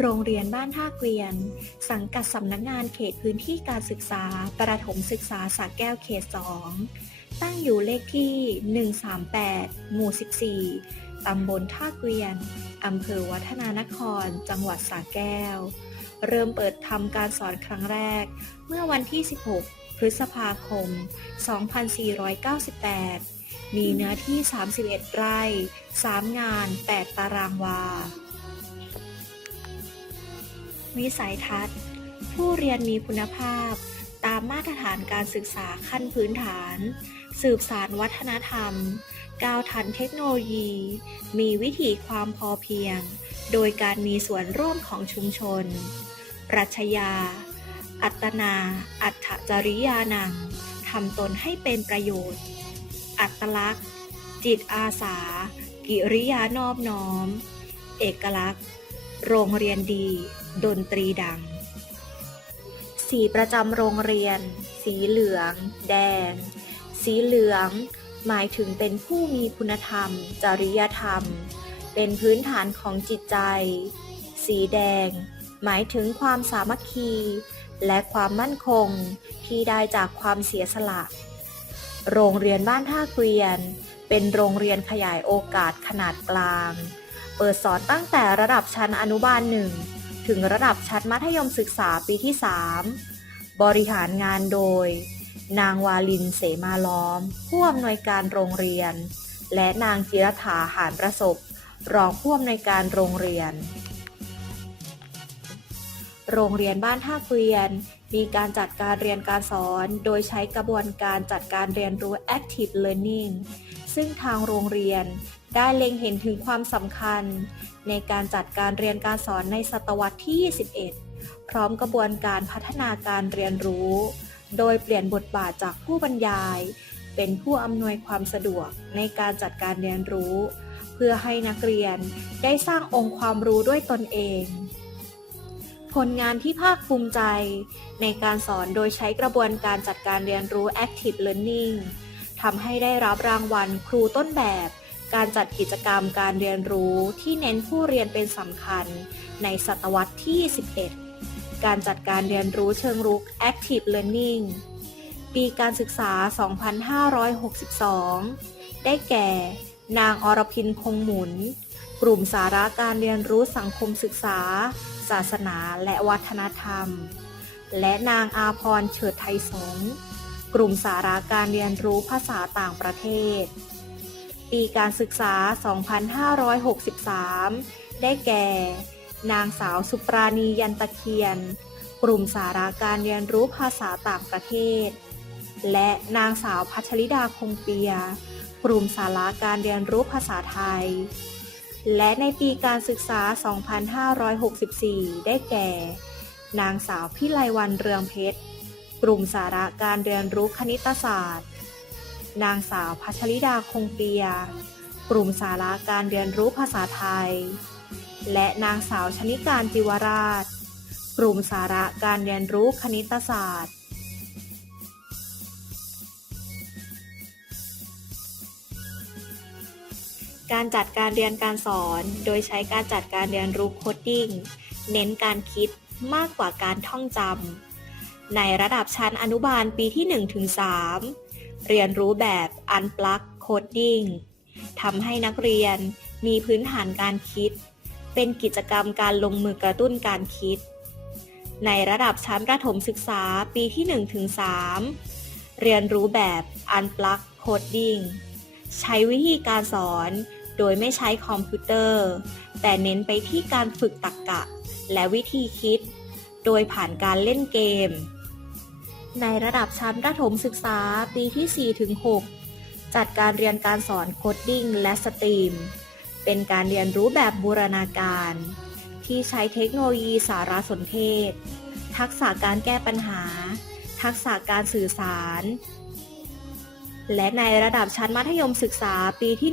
โรงเรียนบ้านท่าเกวียน สังกัดสำนักงานเขตพื้นที่การศึกษา ประถมศึกษาสระแก้วเขต 2 ตั้งอยู่เลขที่ 138 หมู่ 14 ตำบลท่าเกวียน อำเภอวัฒนานคร จังหวัดสระแก้ว เริ่มเปิดทำการสอนครั้งแรก เมื่อวันที่ 16 พฤษภาคม 2498 มีเนื้อที่ 31 ไร่ 3 งาน 8 ตารางวา วิสัยทัศน์ ผู้เรียนมีคุณภาพ ตามมาตรฐานการศึกษาขั้นพื้นฐาน สืบสารวัฒนธรรม ก้าวทันเทคโนโลยี มีวิถีความพอเพียง โดยการมีส่วนร่วมของชุมชน ปรัชญา อัตนา อัตถจริยานังทำตนให้เป็นประโยชน์ อัตลักษณ์ จิตอาสา กิริยานอบน้อม เอกลักษณ์ โรงเรียนดี ดนตรีดัง สีประจำโรงเรียน สีเหลือง แดง สีเหลือง หมายถึงเป็นผู้มีคุณธรรม จริยธรรม เป็นพื้นฐานของจิตใจ สีแดง หมายถึงความสามัคคี และความมั่นคงที่ได้จากความเสียสละ โรงเรียนบ้านท่าเกวียน เป็นโรงเรียนขยายโอกาสขนาดกลางเปิดสอนตั้งแต่ระดับชั้นอนุบาลหนึ่ง ถึงระดับชั้นมัธยมศึกษาปีที่ 3 บริหารงานโดย นางวาลินเสมาล้อม ผู้อำนวยการโรงเรียน และนางจิรธาหารประสบ รองผู้อำนวยการโรงเรียน โรงเรียนบ้านท่าเกวียน มีการจัดการเรียนการสอน โดยใช้กระบวนการจัดการเรียนรู้ active learning ซึ่งทางโรงเรียน ได้เล็งเห็นถึงความสำคัญ ในการจัดการเรียนการสอนในศตวรรษที่ 21 พร้อมกระบวนการพัฒนาการเรียนรู้ โดยเปลี่ยนบทบาทจากผู้บรรยาย เป็นผู้อำนวยความสะดวกในการจัดการเรียนรู้ เพื่อให้นักเรียนได้สร้างองค์ความรู้ด้วยตนเอง ผลงานที่ภาคภูมิใจ ในการสอนโดยใช้กระบวนการจัดการเรียนรู้ active learning ทำให้ได้รับรางวัลครูต้นแบบ การจัดกิจกรรมการเรียนรู้ที่เน้นผู้เรียนเป็นสำคัญในศตวรรษที่ 11 การจัดการเรียนรู้เชิงรุก active learning ปีการศึกษา 2562 ได้แก่ นางอรพินคงหมุน กลุ่มสาระการเรียนรู้สังคมศึกษา ศาสนาและวัฒนธรรม และนางอาพรเฉิดไทยสง กลุ่มสาระการเรียนรู้ภาษาต่างประเทศ ปีการศึกษา 2563 ได้แก่ นางสาวสุปราณียันตะเคียน กลุ่มสาระการเรียนรู้ภาษาต่างประเทศ และนางสาวพัชริดาคงเปีย กลุ่มสาระการเรียนรู้ภาษาไทย และในปีการศึกษา 2564 ได้แก่ นางสาวพิไลวันเรืองเพชร กลุ่มสาระการเรียนรู้คณิตศาสตร์ นางสาวพัชริดาคงเปีย กลุ่มสาระการเรียนรู้ภาษาไทย และนางสาวชนิการจิวราช กลุ่มสาระการเรียนรู้คณิตศาสตร์การจัดการเรียนการสอน โดยใช้การจัดการเรียนรู้โคดดิ้ง เน้นการคิดมากกว่าการท่องจำ ในระดับชั้นอนุบาลปีที่ 1-3 เรียนรู้แบบ Unplug Coding ทำให้นักเรียนมีพื้นฐานการคิด เป็นกิจกรรมการลงมือกระตุ้นการคิด ในระดับชั้นประถมศึกษาปีที่ 1-3 เรียนรู้แบบ Unplug Coding ใช้วิธีการสอนโดยไม่ใช้คอมพิวเตอร์ แต่เน้นไปที่การฝึกตรรกกะ และวิธีคิด โดยผ่านการเล่นเกม ในระดับชั้นประถมศึกษาปีที่ 4-6 จัดการเรียนการสอนโคดดิ้งและสตรีม เป็นการเรียนรู้แบบบูรณาการ ที่ใช้เทคโนโลยีสารสนเทศ ทักษะการแก้ปัญหา ทักษะการสื่อสาร และในระดับชั้นมัธยมศึกษาปีที่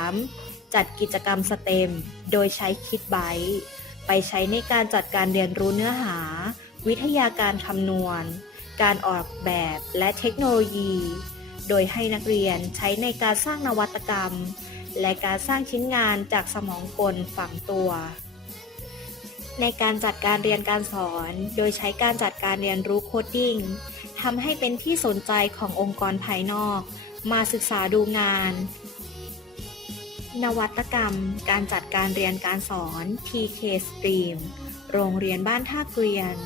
1-3 จัดกิจกรรมสเต็ม โดยใช้คิดไบต์ไปใช้ในการจัดการเรียนรู้เนื้อหา วิทยาการคำนวณ การออกแบบและเทคโนโลยี โดยให้นักเรียนใช้ในการสร้างนวัตกรรม และการสร้างชิ้นงานจากสมองกลฝังตัว ในการจัดการเรียนการสอน โดยใช้การจัดการเรียนรู้โคดดิ้งทำให้เป็นที่สนใจขององค์กรภายนอก มาศึกษาดูงาน นวัตกรรม การจัดการเรียนการสอน TK Stream โรงเรียนบ้านท่าเกวียน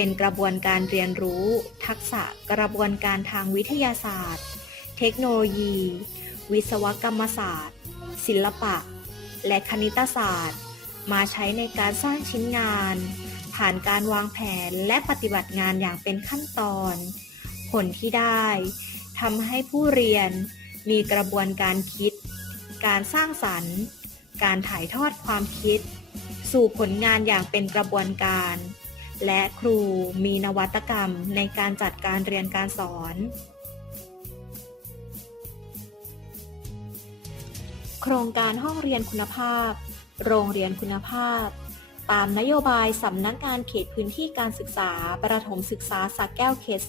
เป็นกระบวนการเรียนรู้ ทักษะกระบวนการทางวิทยาศาสตร์ เทคโนโลยี วิศวกรรมศาสตร์ ศิลปะ และคณิตศาสตร์ มาใช้ในการสร้างชิ้นงาน ผ่านการวางแผนและปฏิบัติงานอย่างเป็นขั้นตอน ผลที่ได้ทำให้ผู้เรียนมีกระบวนการคิด การสร้างสรรค์ การถ่ายทอดความคิด สู่ผลงานอย่างเป็นกระบวนการ และครูมีนวัตกรรมในการจัดการเรียนการสอน โครงการห้องเรียนคุณภาพ โรงเรียนคุณภาพ ตามนโยบายสำนักงานเขตพื้นที่การศึกษา ประถมศึกษาสักแก้วเขต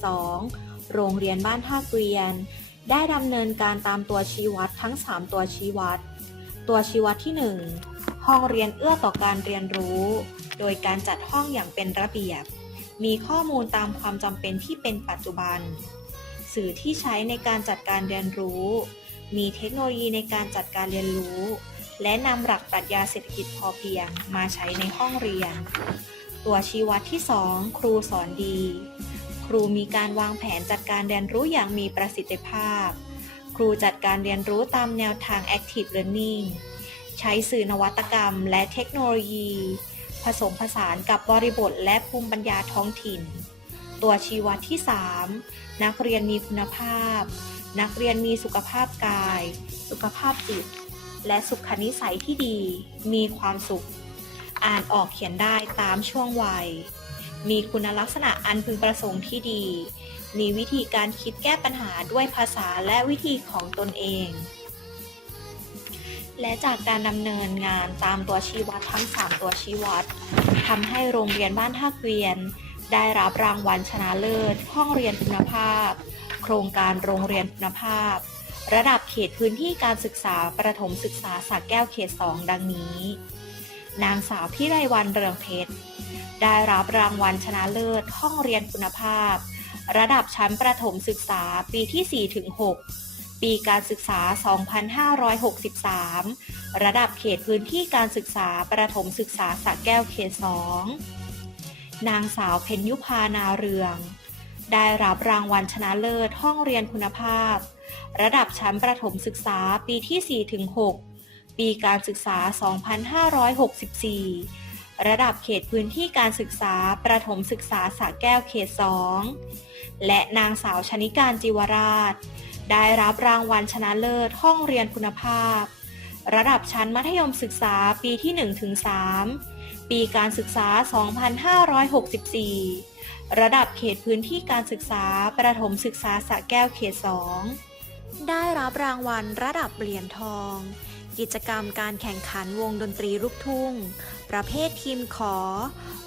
2 โรงเรียนบ้านท่าเกวียน ได้ดำเนินการตามตัวชี้วัดทั้ง 3 ตัวชี้วัด ตัวชี้วัดที่ 1 ห้องเรียนเอื้อต่อการเรียนรู้ โดยการจัดห้องอย่างเป็นระเบียบ มีข้อมูลตามความจำเป็นที่เป็นปัจจุบัน สื่อที่ใช้ในการจัดการเรียนรู้ มีเทคโนโลยีในการจัดการเรียนรู้ และนำหลักปรัชญาเศรษฐกิจพอเพียงมาใช้ในห้องเรียน ตัวชี้วัดที่ 2 ครูสอนดี ครูมีการวางแผนจัดการเรียนรู้อย่างมีประสิทธิภาพ ครูจัดการเรียนรู้ตามแนวทาง Active Learning ใช้สื่อนวัตกรรมและเทคโนโลยี ผสมผสานกับบริบทและภูมิปัญญาท้องถิ่น ตัวชี้วัดที่ 3 นักเรียนมีคุณภาพ นักเรียนมีสุขภาพกาย สุขภาพจิต และสุขนิสัยที่ดี มีความสุข อ่านออกเขียนได้ตามช่วงวัย มีคุณลักษณะอันพึงประสงค์ที่ดี มีวิธีการคิดแก้ปัญหาด้วยภาษาและวิธีของตนเอง และจากการดำเนินงานตามตัวชี้วัดทั้ง 3 ตัวชี้วัดทำให้โรงเรียนบ้านท่าเกวียน ได้รับรางวัลชนะเลิศ ห้องเรียนคุณภาพ โครงการโรงเรียนคุณภาพ ระดับเขตพื้นที่การศึกษาประถมศึกษาสักแก้วเขต 2 ดังนี้ นางสาวพิไรวันเรืองเพชร ได้รับรางวัลชนะเลิศ ห้องเรียนคุณภาพ ระดับชั้นประถมศึกษาปีที่4ถึง6 ปีการศึกษา 2563 ระดับเขตพื้นที่การศึกษาประถมศึกษาสักแก้วเขต 2 นางสาวเพ็ญยุพานาเรือง ได้รับรางวัลชนะเลิศห้องเรียนคุณภาพ ระดับชั้นประถมศึกษาปีที่4ถึง6ปีการศึกษา 2564 ระดับเขตพื้นที่การศึกษาประถมศึกษาสระแก้วเขต 2 และนางสาวชนิการจิวราช ได้รับรางวัลชนะเลิศห้องเรียนคุณภาพ ระดับชั้นมัธยมศึกษาปีที่1ถึง3ปีการศึกษา 2564 ระดับเขตพื้นที่การศึกษาประถมศึกษาสระแก้วเขต 2 ได้รับรางวัลระดับเหรียญทอง กิจกรรมการแข่งขันวงดนตรีลูกทุ่ง ประเภททีมขอ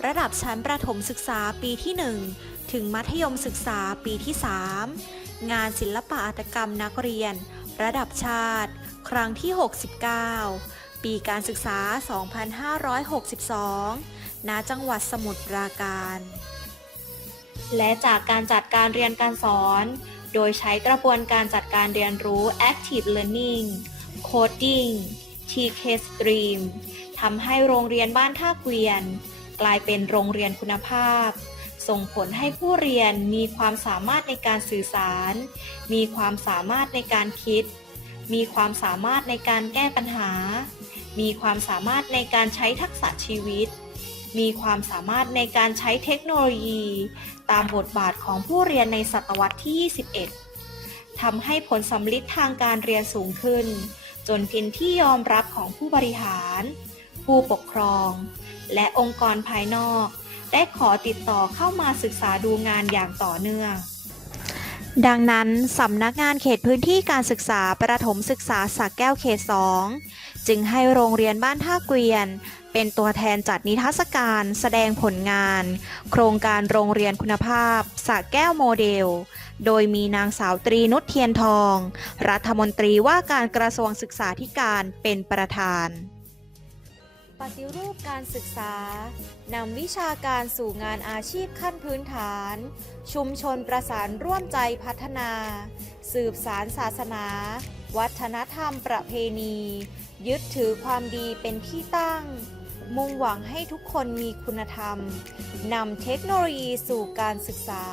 ระดับชั้นประถมศึกษาปีที่ 1 ถึงมัธยมศึกษาปีที่ 3 งานศิลปะหัตกรรมนักเรียน ระดับชาติ ครั้งที่ 69 ปีการศึกษา 2562 ณ จังหวัดสมุทรปราการ และจากการจัดการเรียนการสอน โดยใช้กระบวนการจัดการเรียนรู้ Active Learning Coding TK Stream ทำให้โรงเรียนบ้านท่าเกวียน กลายเป็นโรงเรียนคุณภาพ ส่งผลให้ผู้เรียนมีความสามารถในการสื่อสาร มีความสามารถในการคิด มีความสามารถในการแก้ปัญหา มีความสามารถในการใช้ทักษะชีวิต มีความสามารถในการใช้เทคโนโลยี ตามบทบาทของผู้เรียนในศตวรรษที่ 21ทำให้ผลสำลิดทางการเรียนสูงขึ้น จนเป็นที่ยอมรับของผู้บริหาร ผู้ปกครอง และองค์กรภายนอก ได้ขอติดต่อเข้ามาศึกษาดูงานอย่างต่อเนื่อง ดังนั้นสำนักงานเขตพื้นที่การศึกษาประถมศึกษาสักแก้วเขต 2 จึงให้โรงเรียนบ้านท่าเกวียน เป็นตัวแทนจัดนิทรรศการแสดงผลงาน โครงการโรงเรียนคุณภาพสักแก้วโมเดล โดยมีนางสาวตรีนุชเทียนทอง รัฐมนตรีว่าการกระทรวงศึกษาธิการเป็นประธาน ปฏิรูปการศึกษานำวิชาการสู่งานอาชีพขั้นพื้นฐาน ชุมชนประสานร่วมใจพัฒนา สืบสารศาสนา วัฒนธรรมประเพณี ยึดถือความดีเป็นที่ตั้ง มุ่งหวังให้ทุกคนมีคุณธรรมนำเทคโนโลยีสู่การศึกษา